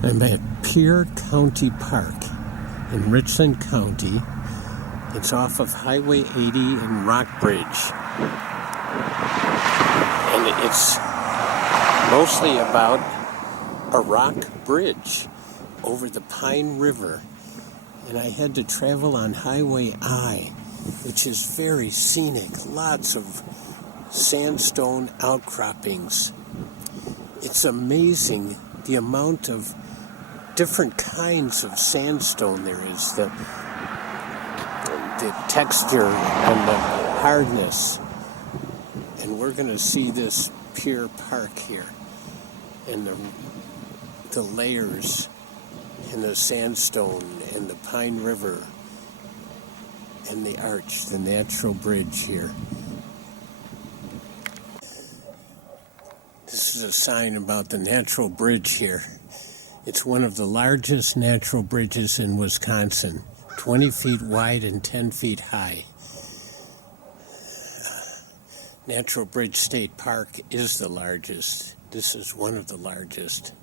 I'm at Pier County Park in Richland County. It's off of Highway 80 in Rockbridge. And it's mostly about a rock bridge over the Pine River. And I had to travel on Highway I, which is very scenic. Lots of sandstone outcroppings. It's amazing the amount of different kinds of sandstone there is, the texture and the hardness. And we're going to see this Pier Park here, and the layers and the sandstone and the Pine River and the arch, the natural bridge here. This is a sign about the natural bridge here. It's one of the largest natural bridges in Wisconsin, 20 feet wide and 10 feet high. Natural Bridge State Park is the largest. This is one of the largest.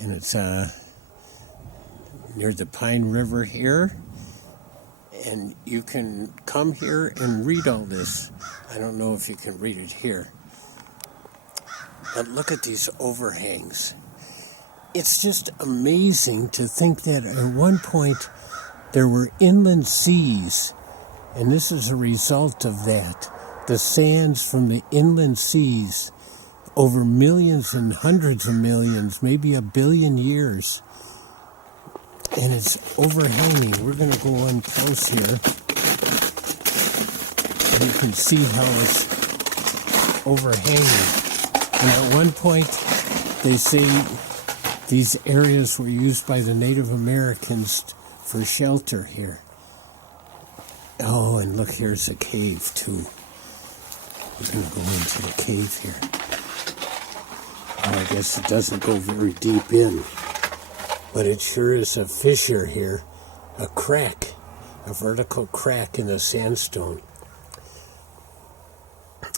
And it's near the Pine River here. And you can come here and read all this. I don't know if you can read it here. But look at these overhangs. It's just amazing to think that at one point there were inland seas, and this is a result of that. The sands from the inland seas over millions and hundreds of millions, maybe a billion years. And it's overhanging. We're going to go in close here. And you can see how it's overhanging. And at one point, they say these areas were used by the Native Americans for shelter here. Oh, and look, here's a cave, too. We're going to go into the cave here. I guess it doesn't go very deep in. But it sure is a fissure here, a crack, a vertical crack in the sandstone.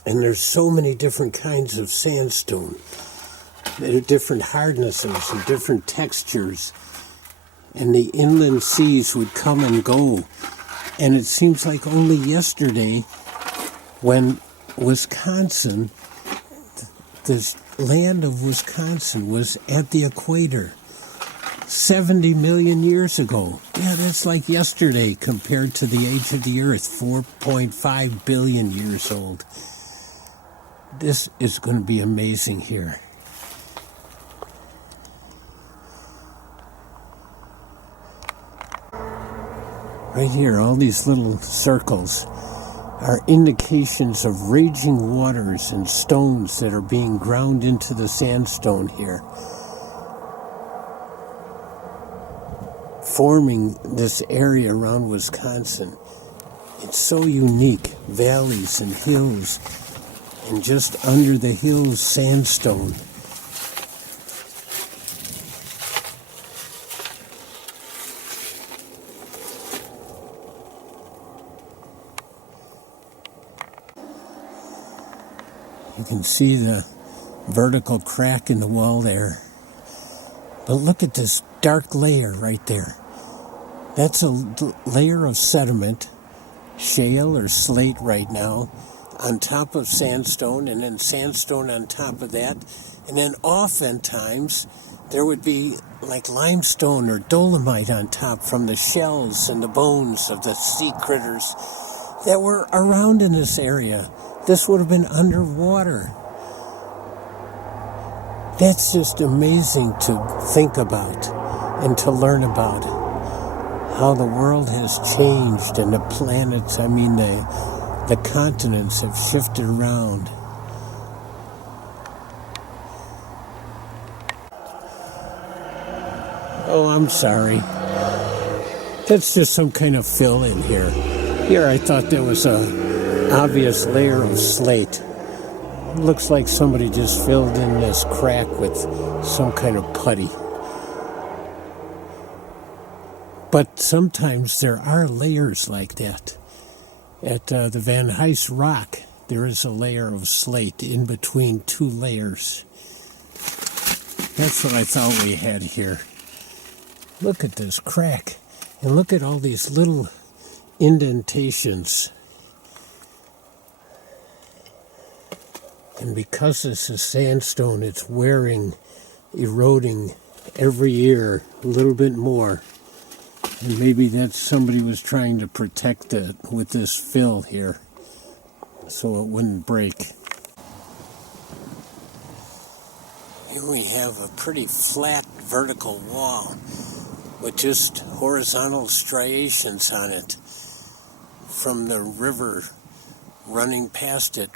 And there's so many different kinds of sandstone. There are different hardnesses and different textures. And the inland seas would come and go. And it seems like only yesterday when Wisconsin, the land of Wisconsin was at the equator 70 million years ago. Yeah, that's like yesterday compared to the age of the Earth, 4.5 billion years old. This is going to be amazing here. Right here, all these little circles are indications of raging waters and stones that are being ground into the sandstone here, forming this area around Wisconsin. It's so unique, valleys and hills, and just under the hills, sandstone. You can see the vertical crack in the wall there. But look at this dark layer right there. That's a layer of sediment, shale or slate right now, on top of sandstone, and then sandstone on top of that. And then oftentimes there would be like limestone or dolomite on top from the shells and the bones of the sea critters that were around in this area. This would have been underwater. That's just amazing to think about and to learn about how the world has changed and the planets, the continents have shifted around. Oh, I'm sorry. That's just some kind of fill in here. Here I thought there was a obvious layer of slate. It looks like somebody just filled in this crack with some kind of putty. But sometimes there are layers like that. At the Van Hise Rock, there is a layer of slate in between two layers. That's what I thought we had here. Look at this crack. And look at all these little indentations. And because this is sandstone, it's wearing, eroding every year a little bit more. And maybe that's somebody was trying to protect it with this fill here so it wouldn't break. Here we have a pretty flat vertical wall with just horizontal striations on it from the river running past it.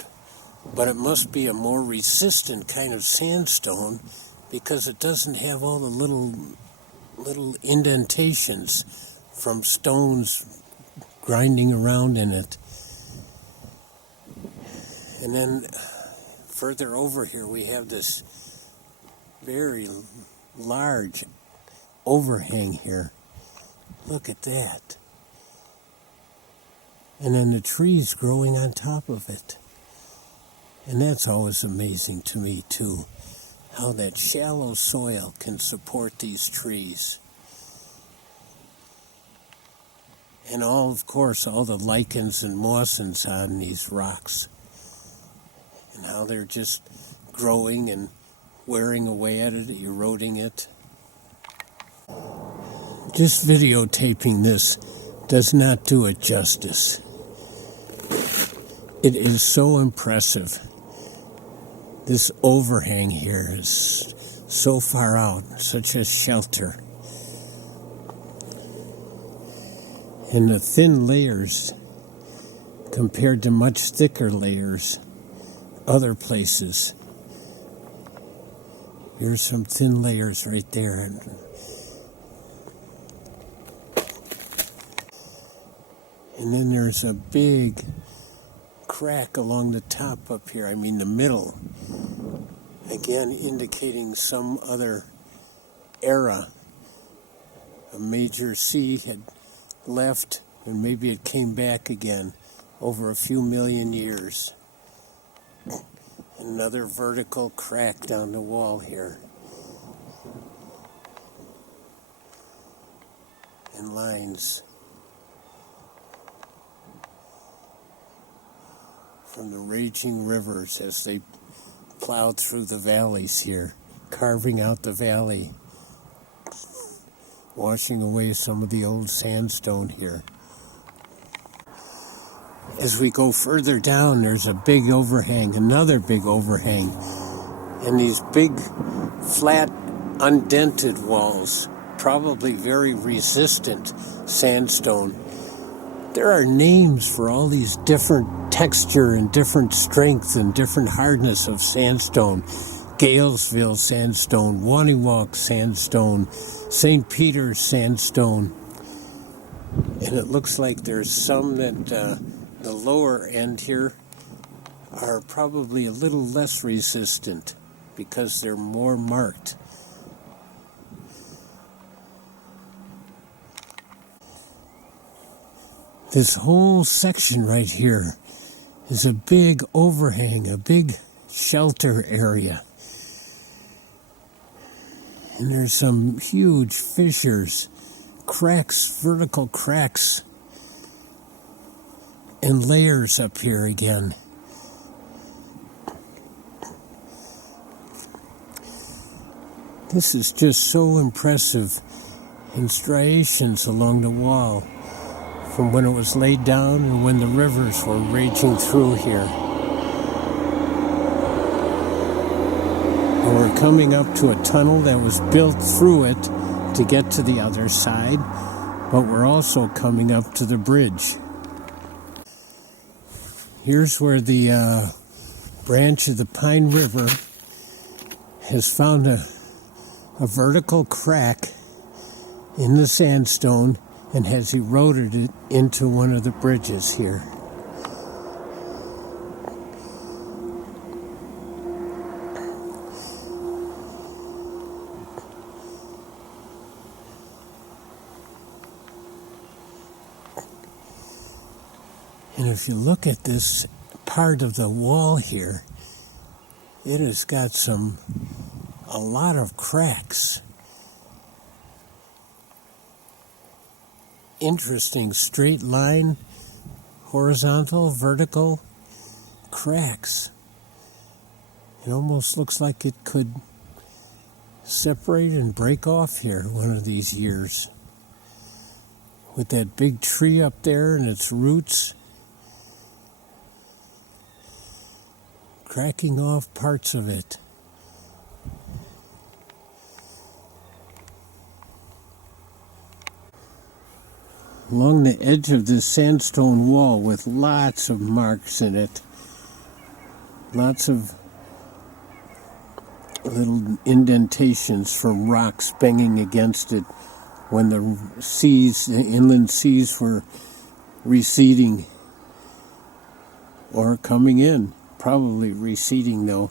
But it must be a more resistant kind of sandstone because it doesn't have all the little indentations from stones grinding around in it. And then further over here we have this very large overhang here. Look at that. And then the trees growing on top of it. And that's always amazing to me too, how that shallow soil can support these trees. And of course, all the lichens and mossins on these rocks. And how they're just growing and wearing away at it, eroding it. Just videotaping this does not do it justice. It is so impressive. This overhang here is so far out, such a shelter. And the thin layers compared to much thicker layers other places. Here's some thin layers right there. And then there's a big crack along the top up here, I mean the middle. Again, indicating some other era. A major sea had left, and maybe it came back again over a few million years. Another vertical crack down the wall here. And lines from the raging rivers as they plowed through the valleys here, carving out the valley, washing away some of the old sandstone here. As we go further down, there's a big overhang, another big overhang, and these big, flat, undented walls, probably very resistant sandstone. There are names for all these different texture and different strength and different hardness of sandstone. Galesville sandstone, Waniwak sandstone, St. Peter's sandstone. And it looks like there's some that the lower end here are probably a little less resistant because they're more marked. This whole section right here is a big overhang, a big shelter area. And there's some huge fissures, cracks, vertical cracks, and layers up here again. This is just so impressive, and striations along the wall from when it was laid down and when the rivers were raging through here. And we're coming up to a tunnel that was built through it to get to the other side, but we're also coming up to the bridge. Here's where the branch of the Pine River has found a vertical crack in the sandstone and has eroded it into one of the bridges here. And if you look at this part of the wall here, it has got some a lot of cracks. Interesting straight line, horizontal, vertical cracks. It almost looks like it could separate and break off here one of these years. With that big tree up there and its roots cracking off parts of it. Along the edge of this sandstone wall with lots of marks in it, lots of little indentations from rocks banging against it when the seas, the inland seas, were receding or coming in. Probably receding though.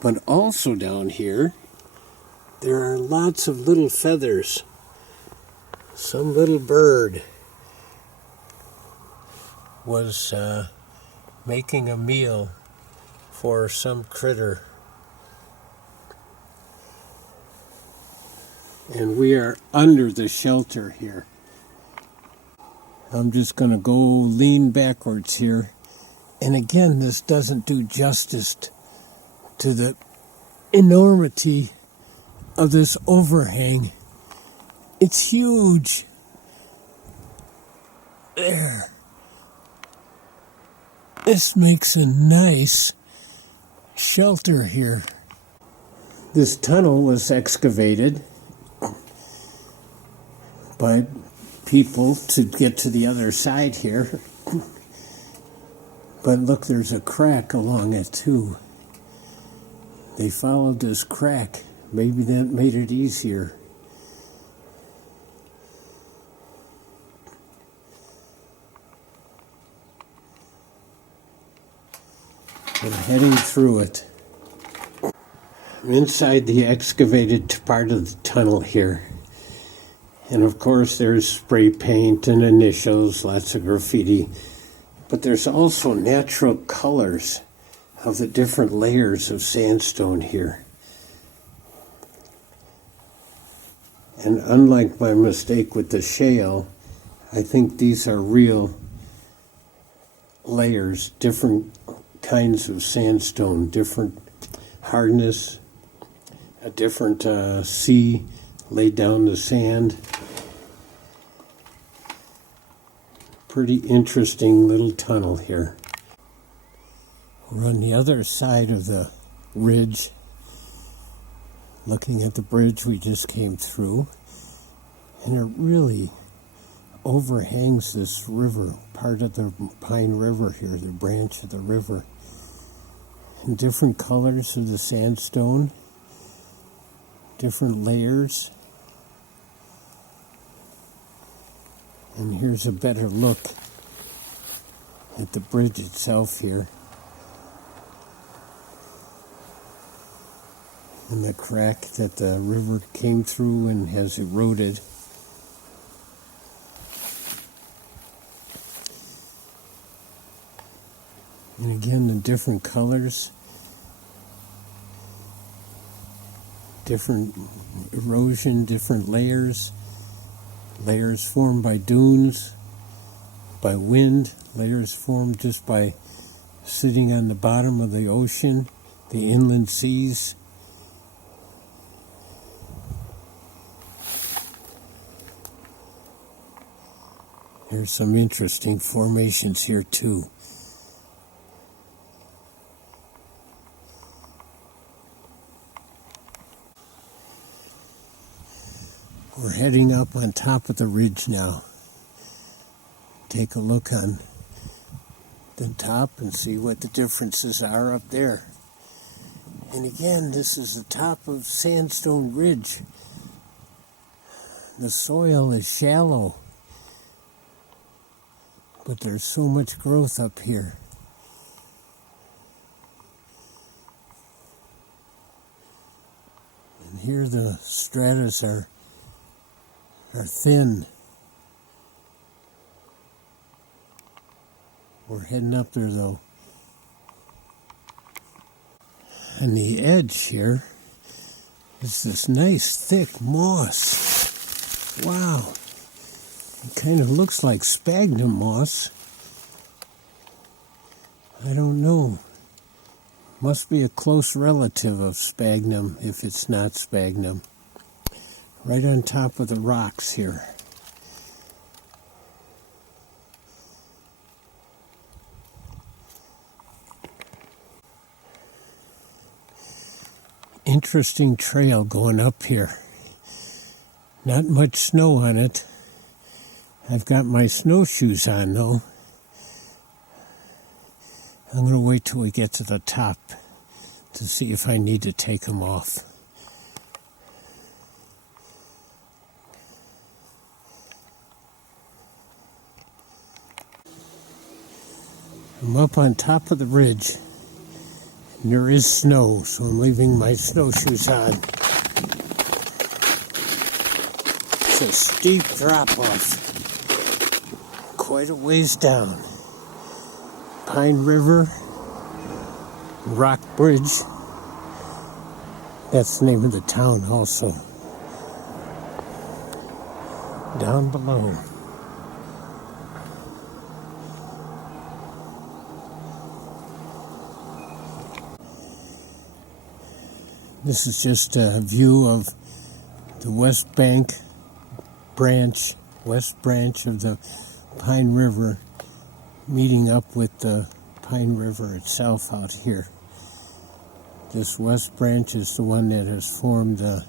But also down here, there are lots of little feathers. Some little bird was making a meal for some critter. And we are under the shelter here. I'm just going to go lean backwards here. And again, this doesn't do justice to the enormity of this overhang. It's huge. There. This makes a nice shelter here. This tunnel was excavated by people to get to the other side here. But look, there's a crack along it too. They followed this crack. Maybe that made it easier. We're heading through it. I'm inside the excavated part of the tunnel here. And of course there's spray paint and initials, lots of graffiti. But there's also natural colors of the different layers of sandstone here. And unlike my mistake with the shale, I think these are real layers, different kinds of sandstone, different hardness, a different sea laid down the sand. Pretty interesting little tunnel here. We're on the other side of the ridge, looking at the bridge we just came through, and it really overhangs this river, part of the Pine River here, the branch of the river. And different colors of the sandstone, different layers. And here's a better look at the bridge itself here. And the crack that the river came through and has eroded. And again, the different colors, different erosion, different layers. Layers formed by dunes, by wind, layers formed just by sitting on the bottom of the ocean, the inland seas. There's some interesting formations here too. We're heading up on top of the ridge now. Take a look on the top and see what the differences are up there. And again, this is the top of Sandstone Ridge. The soil is shallow, but there's so much growth up here. And here the stratas are thin. We're heading up there though. On the edge here, is this nice thick moss. Wow. It kind of looks like sphagnum moss. I don't know. Must be a close relative of sphagnum if it's not sphagnum. Right on top of the rocks here. Interesting trail going up here. Not much snow on it. I've got my snowshoes on though. I'm going to wait till we get to the top to see if I need to take them off. I'm up on top of the ridge, and there is snow, so I'm leaving my snowshoes on. It's a steep drop-off, quite a ways down. Pine River, Rock Bridge, that's the name of the town also. Down below. This is just a view of the west branch of the Pine River, meeting up with the Pine River itself out here. This west branch is the one that has formed the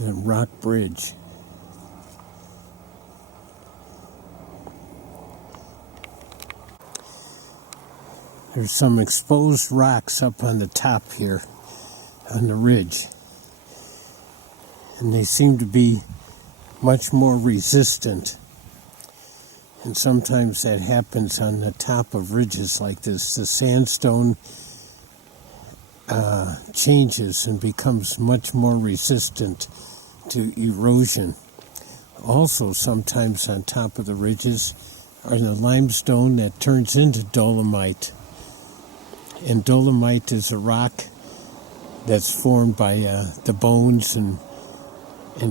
Rock Bridge. There's some exposed rocks up on the top here, on the ridge. And they seem to be much more resistant. And sometimes that happens on the top of ridges like this. The sandstone changes and becomes much more resistant to erosion. Also, sometimes on top of the ridges are the limestone that turns into dolomite. And dolomite is a rock that's formed by the bones and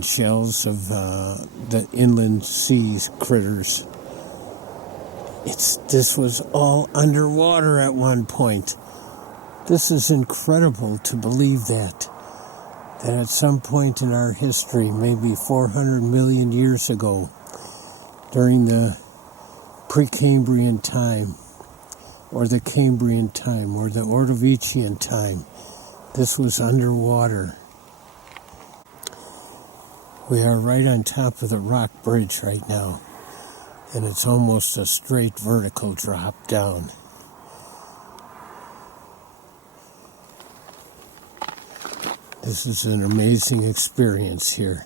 shells of the inland seas critters. This was all underwater at one point. This is incredible to believe that at some point in our history, maybe 400 million years ago, during the Precambrian time, or the Cambrian time, or the Ordovician time, this was underwater. We are right on top of the Rock Bridge right now, and it's almost a straight vertical drop down. This is an amazing experience here.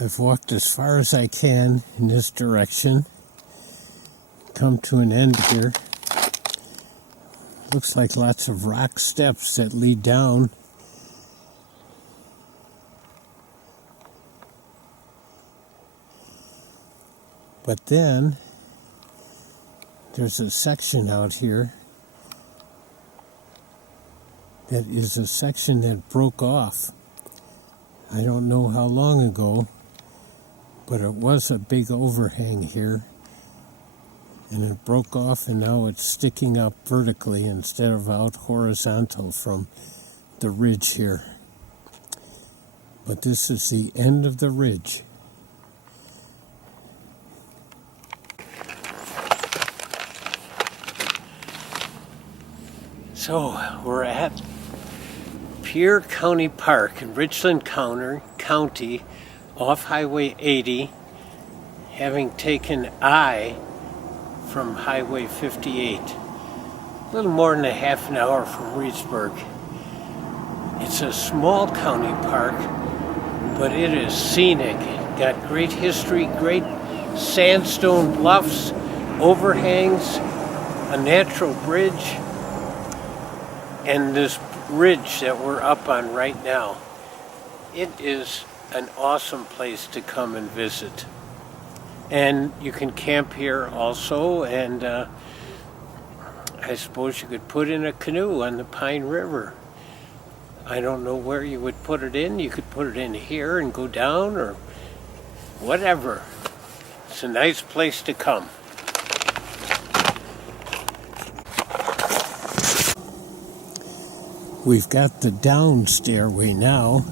I've walked as far as I can in this direction, come to an end here. Looks like lots of rock steps that lead down. But then there's a section out here that is a section that broke off. I don't know how long ago, but it was a big overhang here. And it broke off, and now it's sticking up vertically instead of out horizontal from the ridge here. But this is the end of the ridge. So we're at Pier County Park in Richland County, off Highway 80, having taken I from Highway 58, a little more than a half an hour from Reedsburg. It's a small county park, but it is scenic. Got great history, great sandstone bluffs, overhangs, a natural bridge, and this ridge that we're up on right now. It is an awesome place to come and visit. And you can camp here also, and I suppose you could put in a canoe on the Pine River. I don't know where you would put it in. You could put it in here and go down or whatever. It's a nice place to come. We've got the down stairway now.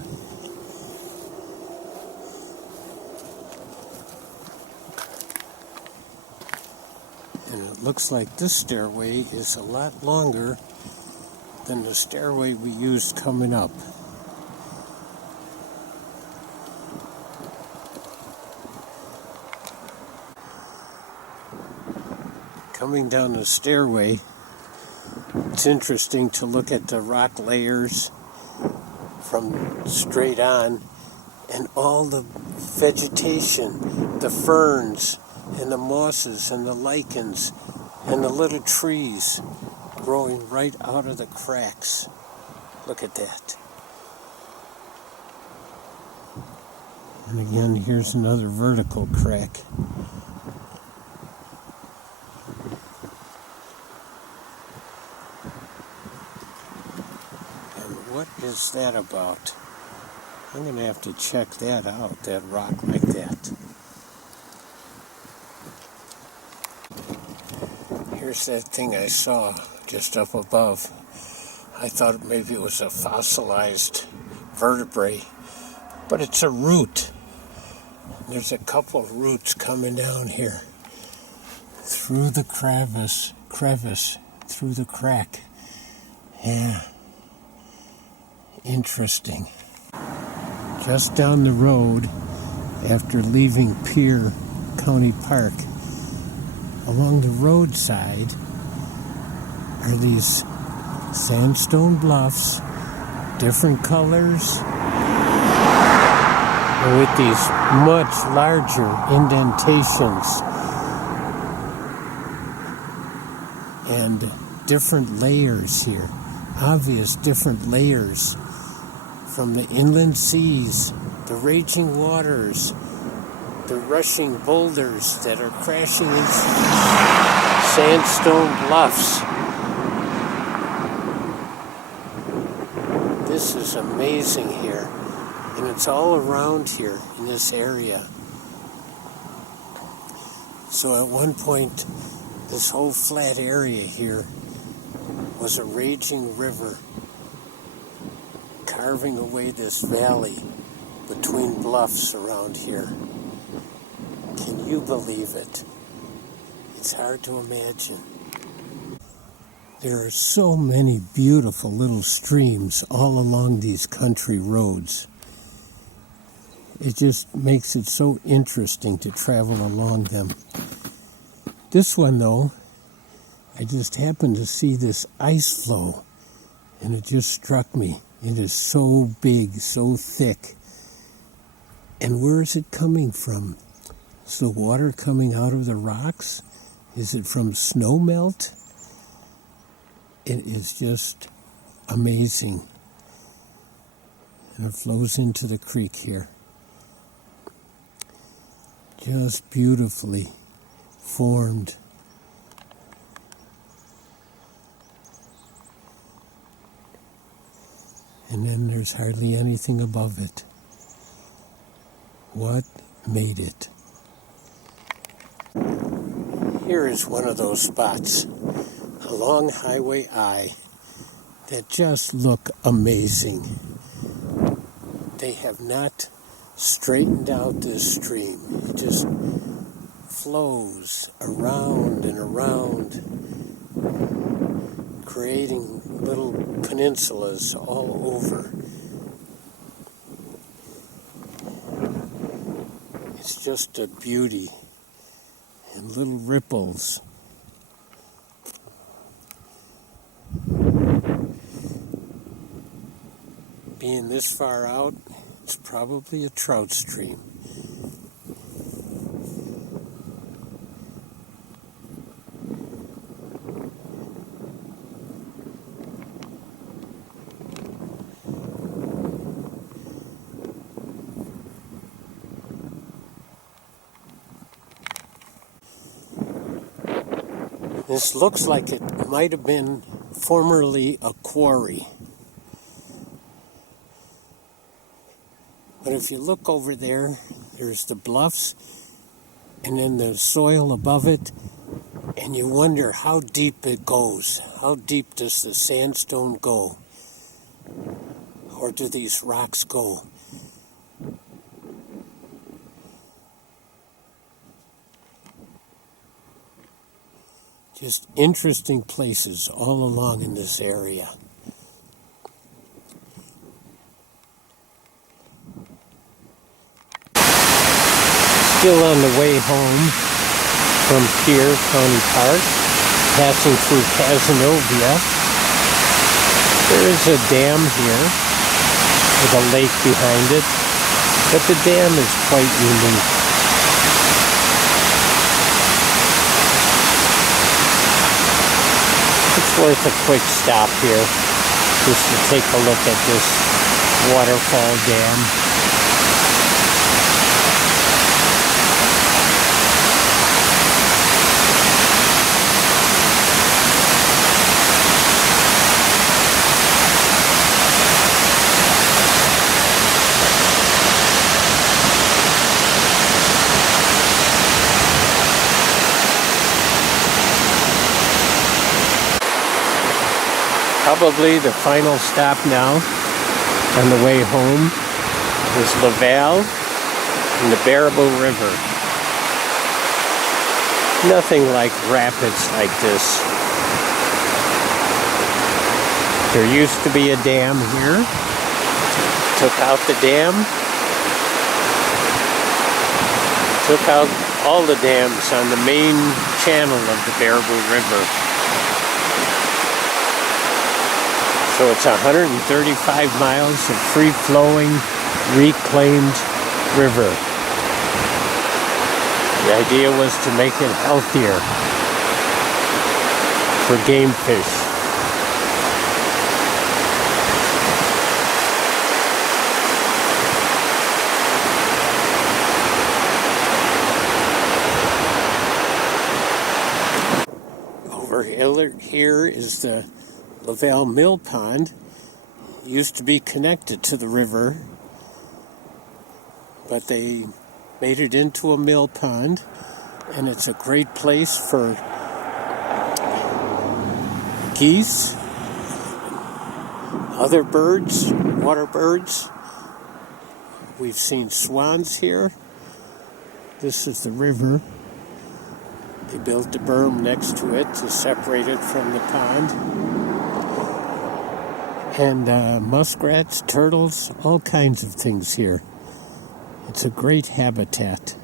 And it looks like this stairway is a lot longer than the stairway we used coming up. Coming down the stairway, it's interesting to look at the rock layers from straight on and all the vegetation, the ferns and the mosses and the lichens and the little trees growing right out of the cracks. Look at that. And again, here's another vertical crack. What is that about? I'm going to have to check that out, that rock like that. Here's that thing I saw just up above. I thought maybe it was a fossilized vertebrae, but it's a root. There's a couple of roots coming down here through the crevice, through the crack. Yeah. Interesting. Just down the road, after leaving Pier County Park, along the roadside are these sandstone bluffs, different colors, and with these much larger indentations and different layers here, obvious different layers from the inland seas, the raging waters, the rushing boulders that are crashing into Sandstone Bluffs. This is amazing here, and it's all around here in this area. So at one point, this whole flat area here was a raging river carving away this valley between bluffs around here. Can you believe it? It's hard to imagine. There are so many beautiful little streams all along these country roads. It just makes it so interesting to travel along them. This one, though, I just happened to see this ice flow, and it just struck me. It is so big, so thick. And where is it coming from? Is the water coming out of the rocks? Is it from snow melt? It is just amazing. And it flows into the creek here. Just beautifully formed. And then there's hardly anything above it. What made it? Here is one of those spots along Highway I that just look amazing. They have not straightened out this stream. It just flows around and around, creating little peninsulas all over. It's just a beauty, and little ripples. Being this far out, it's probably a trout stream. This looks like it might have been formerly a quarry. But if you look over there, there's the bluffs, and then the soil above it, and you wonder how deep it goes. How deep does the sandstone go? Or do these rocks go? Just interesting places all along in this area. Still on the way home from Pier County Park, passing through Cazenovia. There is a dam here with a lake behind it, but the dam is quite unique. It's worth a quick stop here just to take a look at this waterfall dam. Probably the final stop now on the way home is Laval and the Baraboo River. Nothing like rapids like this. There used to be a dam here. Took out the dam. Took out all the dams on the main channel of the Baraboo River. So it's 135 miles of free-flowing, reclaimed river. The idea was to make it healthier for game fish. Over here is the Laval Mill Pond. Used to be connected to the river, but they made it into a mill pond, and it's a great place for geese, other birds, water birds. We've seen swans here. This is the river. They built a berm next to it to separate it from the pond. And muskrats, turtles, all kinds of things here. It's a great habitat.